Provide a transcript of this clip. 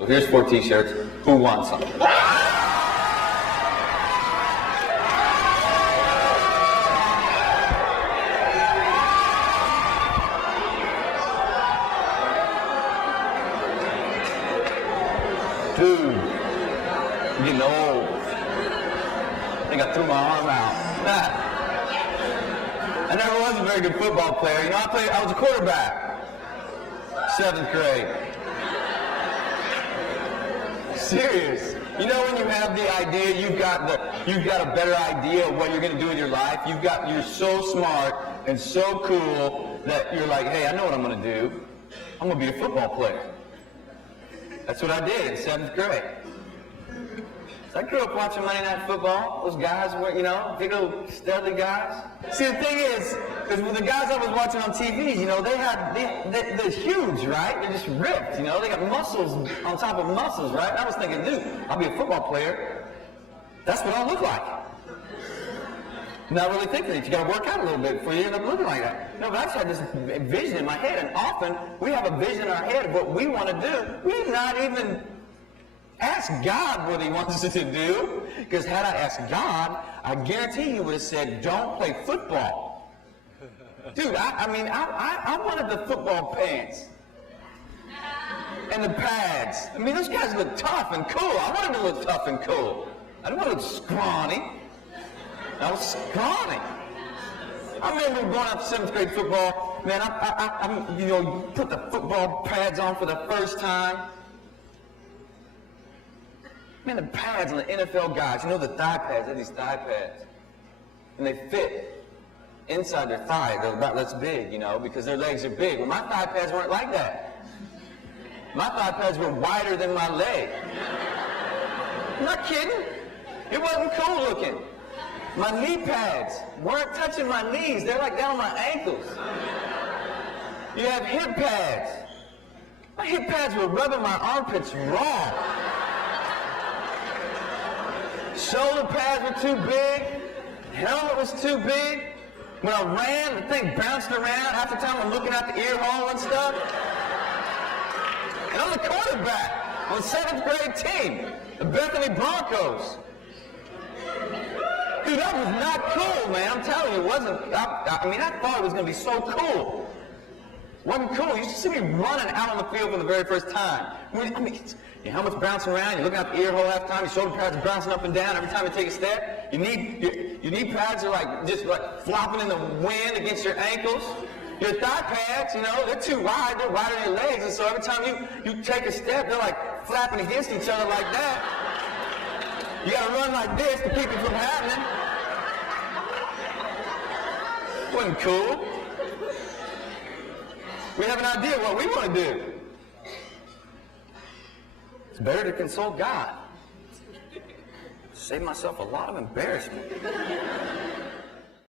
So here's 4 t-shirts. Who wants some? Dude, I'm getting old. I think I threw my arm out. I never was a very good football player. You know, I was a quarterback. 7th grade. Serious. You know when you have the idea, you've got a better idea of what you're going to do with your life. You're so smart and so cool that you're like, hey, I know what I'm going to do. I'm going to be a football player. That's what I did in 7th grade. So I grew up watching Monday Night Football. Those guys were, you know, big old studly guys. See, the thing is, because with the guys I was watching on TV, you know, they're huge, right? They're just ripped, you know. They got muscles on top of muscles, right? And I was thinking, dude, I'll be a football player. That's what I'll look like. Not really thinking that you got to work out a little bit before you end up looking like that. No, but I just had this vision in my head, and often we have a vision in our head of what we want to do. We've not even asked God what He wants us to do, because had I asked God, I guarantee He would have said, "Don't play football." Dude, I wanted the football pants and the pads. I mean, those guys look tough and cool. I wanted to look tough and cool. I didn't want to look scrawny. I was scrawny. I remember going up to 7th grade football. Man, you know, you put the football pads on for the first time. Man, the pads on the NFL guys, you know the thigh pads, they have these thigh pads. And they fit inside their thigh. They're about this big, you know, because their legs are big. Well, my thigh pads weren't like that. My thigh pads were wider than my leg. I'm not kidding. It wasn't cool looking. My knee pads weren't touching my knees. They're like down on my ankles. You have hip pads. My hip pads were rubbing my armpits raw. Shoulder pads were too big. Helmet was too big. When I ran, the thing bounced around. Half the time I'm looking out the ear hole and stuff. And I'm the quarterback on the 7th grade team, the Bethany Broncos. Dude, that was not cool, man. I'm telling you, it wasn't. I mean, I thought it was going to be so cool. It wasn't cool. You should see me running out on the field for the very first time. I mean, your helmet's bouncing around. You're looking out the ear hole half the time. Your shoulder pads are bouncing up and down every time you take a step. Your knee pads are like just like flopping in the wind against your ankles. Your thigh pads, you know, they're too wide. They're wider than your legs, and so every time you take a step, they're like flapping against each other like that. You got to run like this to keep it from happening. Wasn't cool. We have an idea what we want to do. It's better to consult God. Save myself a lot of embarrassment.